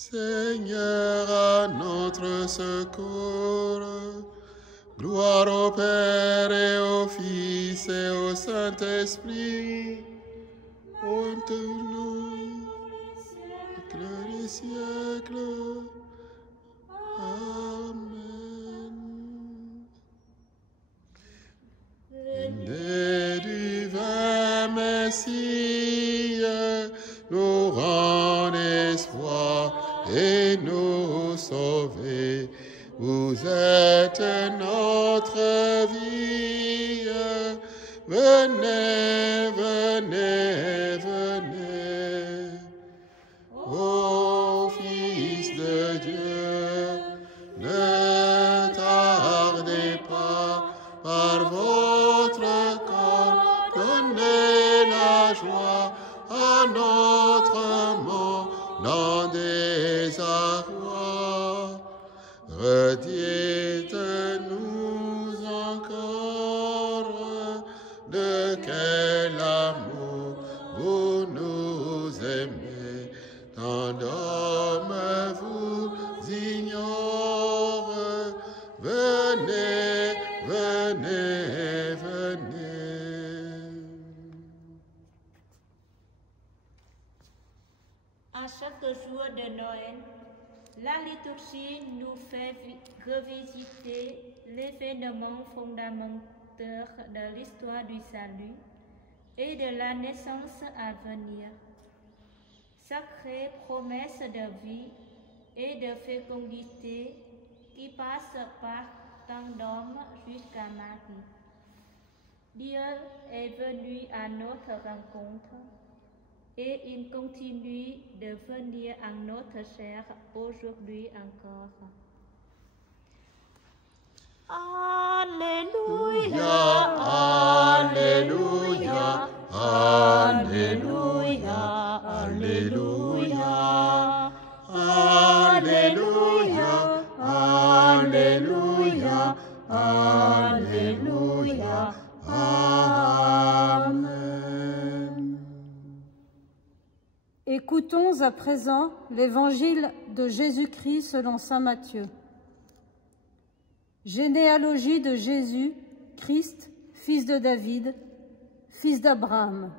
Seigneur, à notre secours. Gloire au Père et au Fils et au Saint-Esprit. Maintenant, siècles des siècles. Amen. Né du vain Messie, nous rend espoir et nous sauver. Vous êtes notre vie. Venez, venez, venez. Ô Fils de Dieu, ne tardez pas par votre corps, donnez la joie à notre monde en désarroi. Redites-nous encore de quel amour vous nous aimez, tant d'hommes vous ignorent. Venez, venez, venez. À chaque jour de Noël, la liturgie nous fait revisiter l'événement fondateur de l'histoire du salut et de la naissance à venir. Sacrée promesse de vie et de fécondité qui passe par tant d'hommes jusqu'à Marie. Dieu est venu à notre rencontre et il continue de venir à notre chair aujourd'hui encore. Alléluia, Alléluia, Alléluia, Alléluia, Alléluia, Alléluia, Alléluia, Amen. Écoutons à présent l'évangile de Jésus-Christ selon saint Matthieu. Généalogie de Jésus, Christ, fils de David, fils d'Abraham.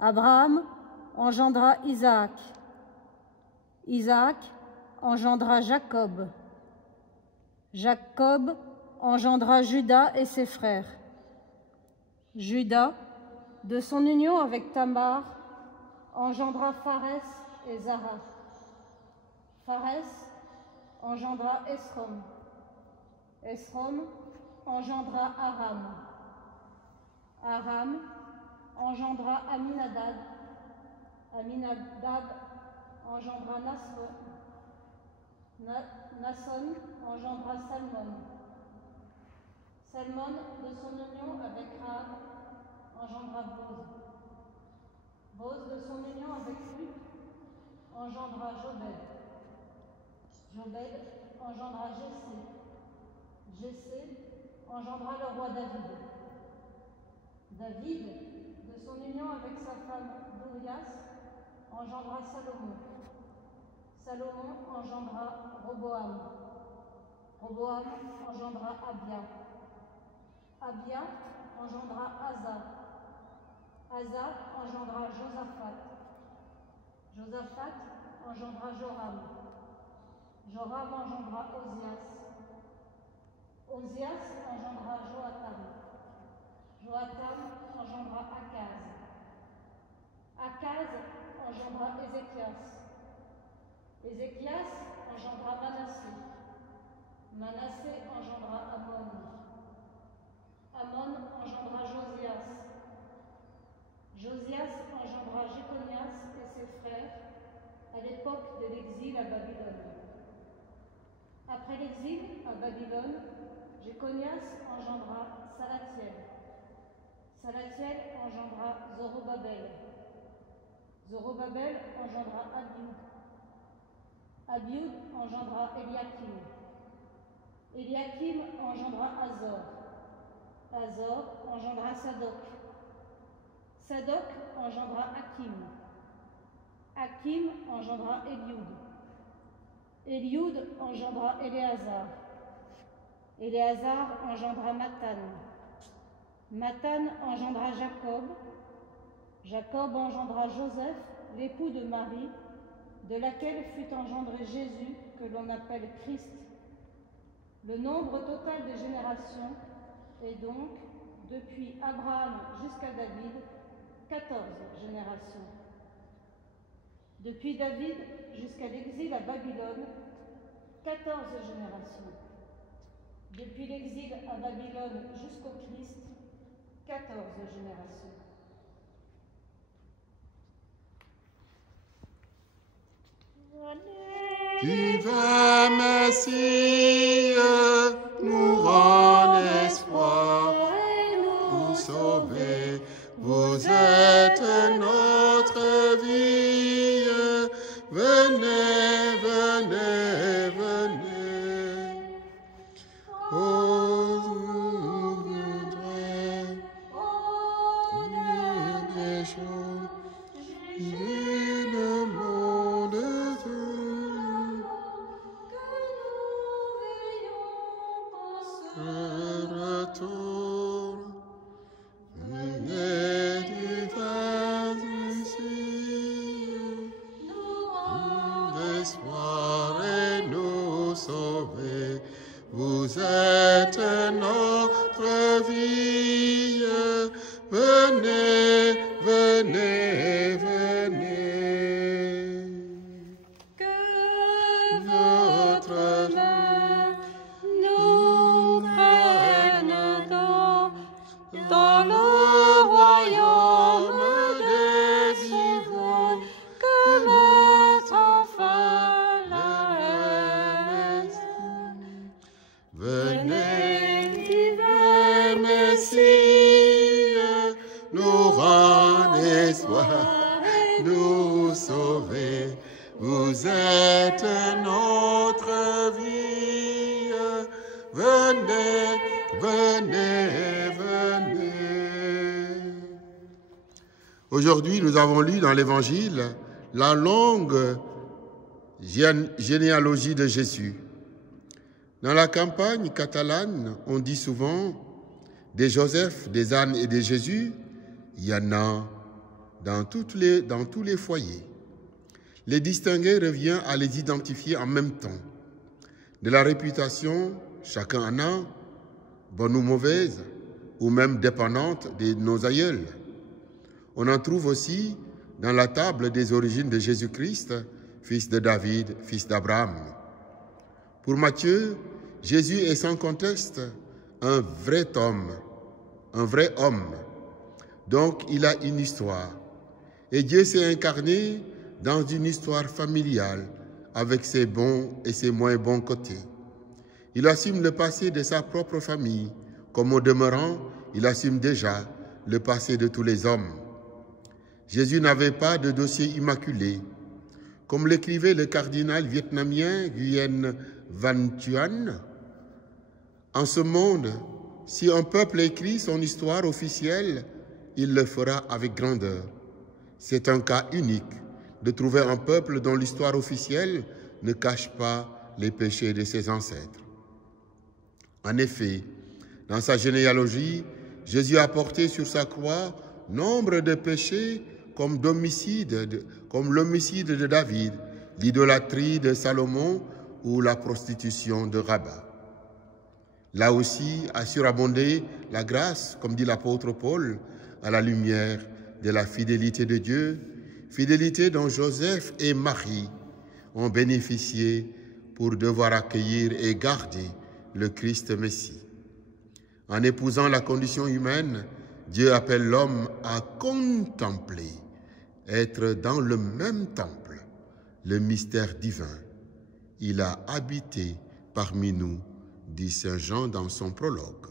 Abraham engendra Isaac. Isaac engendra Jacob. Jacob engendra Judas et ses frères. Judas, de son union avec Tamar, engendra Pharès et Zara. Pharès engendra Esrom. Esrom engendra Aram. Aram engendra Aminadab. Aminadab engendra Nason. Nason engendra Salmon. Salmon, de son union avec Rahab, engendra Boz. Boz, de son union avec Ruth, engendra Jobed. Jobed engendra Jessé. Jessé engendra le roi David. David, de son union avec sa femme Urias, engendra Salomon. Salomon engendra Roboam. Roboam engendra Abia. Abia engendra Asa. Asa engendra Josaphat. Josaphat engendra Joram. Joram engendra Osias. Osias engendra Joatam. Joatam engendra Akaz. Akaz engendra Ézéchias. Ézéchias engendra Manassé. Manassé engendra Amon. Amon engendra Josias. Josias engendra Jéconias et ses frères à l'époque de l'exil à Babylone. Après l'exil à Babylone, Jéconias engendra Salatiel. Salatiel engendra Zorobabel. Zorobabel engendra Abiud. Abiud engendra Eliakim. Eliakim engendra Azor. Azor engendra Sadoc. Sadoc engendra Hakim. Hakim engendra Élioud. Élioud engendra Éléazar. Éléazar engendra Mathan. Mathan engendra Jacob. Jacob engendra Joseph, l'époux de Marie, de laquelle fut engendré Jésus, que l'on appelle Christ. Le nombre total des générations est donc, depuis Abraham jusqu'à David, 14 générations. Depuis David jusqu'à l'exil à Babylone, 14 générations. Depuis l'exil à Babylone jusqu'au Christ, 14 générations. Divin Messie, nous rend espoir, vous sauvez, vous êtes notre vie. Venez, venez, venez. Oh, nous voudrons des choses, et le monde retourne. Venez du vin ici, d'espoir et nous sauver. Vous êtes notre vie. Venez, venez, venez. Que Notre main nous prenne dans le royaume des vivants, que mettre enfin la haine. Venez, divin Messie, nous rendre espoir, nous sauver. Vous êtes notre vie. Venez, venez, venez. Aujourd'hui, nous avons lu dans l'Évangile la longue généalogie de Jésus. Dans la campagne catalane, on dit souvent des Joseph, des Anne et des Jésus, il y en a dans tous les foyers. Les distinguer revient à les identifier en même temps. De la réputation, chacun en a, bonne ou mauvaise, ou même dépendante de nos aïeuls. On en trouve aussi dans la table des origines de Jésus-Christ, fils de David, fils d'Abraham. Pour Matthieu, Jésus est sans conteste un vrai homme. Donc il a une histoire. Et Dieu s'est incarné dans une histoire familiale avec ses bons et ses moins bons côtés. Il assume le passé de sa propre famille, comme au demeurant, il assume déjà le passé de tous les hommes. Jésus n'avait pas de dossier immaculé. Comme l'écrivait le cardinal vietnamien Nguyen Van Thuan, en ce monde, si un peuple écrit son histoire officielle, il le fera avec grandeur. C'est un cas unique de trouver un peuple dont l'histoire officielle ne cache pas les péchés de ses ancêtres. En effet, dans sa généalogie, Jésus a porté sur sa croix nombre de péchés comme l'homicide de David, l'idolâtrie de Salomon ou la prostitution de Rabat. Là aussi a surabondé la grâce, comme dit l'apôtre Paul, à la lumière de la fidélité de Dieu, fidélité dont Joseph et Marie ont bénéficié pour devoir accueillir et garder le Christ Messie. En épousant la condition humaine, Dieu appelle l'homme à contempler, être dans le même temple, le mystère divin. Il a habité parmi nous, dit Saint Jean dans son prologue.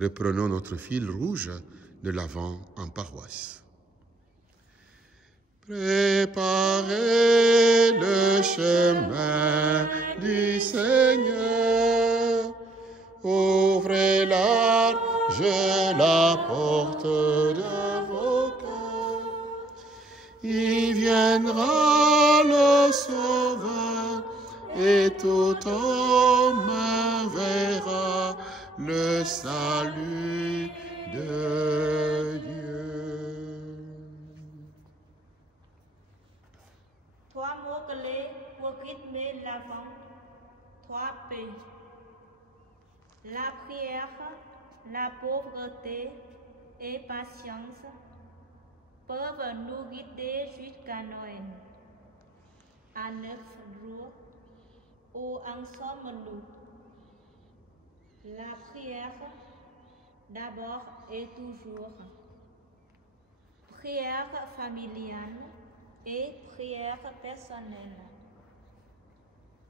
Reprenons notre fil rouge de l'Avent en paroisse. Préparez le chemin du Seigneur, ouvrez large la porte de vos cœurs, il viendra le Sauveur, et tout homme verra le salut de Dieu. Trois mots-clés pour rythmer l'avant. 3P. La prière, la pauvreté et patience peuvent nous guider jusqu'à Noël. À 9 jours, où en sommes-nous? La prière, d'abord et toujours. Prière familiale et prière personnelle.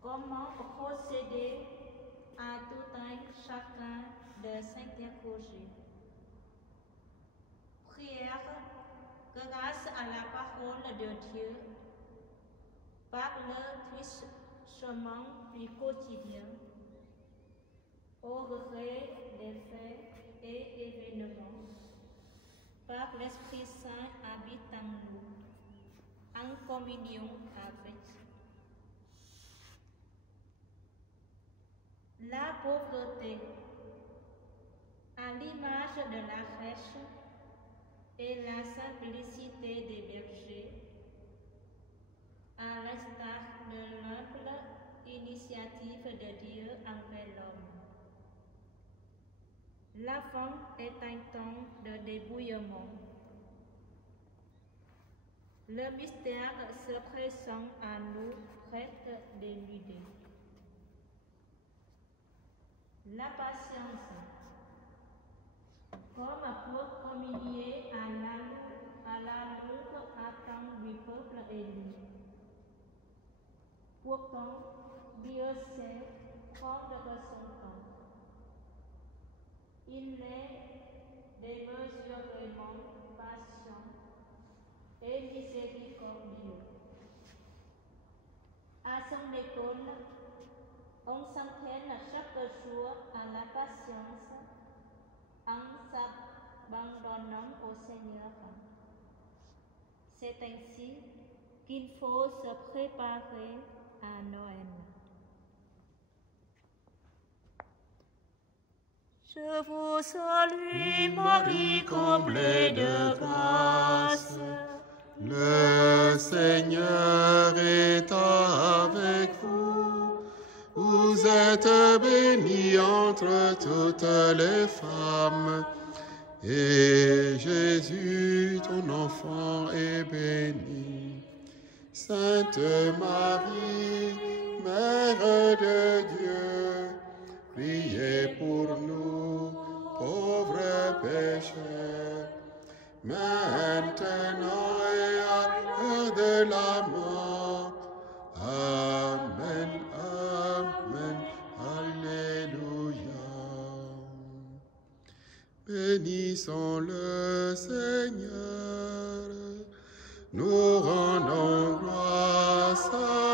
Comment procéder à tout un chacun de s'interroger? Prière, grâce à la parole de Dieu, par le chemin du quotidien, au gré des faits et événements, par l'Esprit Saint habite en nous, en communion avec. La pauvreté, à l'image de la crèche et la simplicité des bergers, à l'instar de l'humble initiative de Dieu envers l'homme. L'Avent est un temps de débrouillement. Le mystère se présente à nous prêt d'éluder. La patience, comme pour communier à la longue attente du peuple élu. Pourtant, Dieu sait prendre son temps. Il est démesurément patient et miséricordieux. À son école, on s'entraîne chaque jour à la patience en s'abandonnant au Seigneur. C'est ainsi qu'il faut se préparer à Noël. Je vous salue, Marie, comblée de grâce. Le Seigneur est avec vous. Vous êtes bénie entre toutes les femmes, et Jésus, ton enfant, est béni. Sainte Marie, Mère de Dieu, priez pour nous, pauvres pécheurs, maintenant et à l'heure de la mort. Amen, amen, alléluia. Bénissons le Seigneur, nous rendons grâce à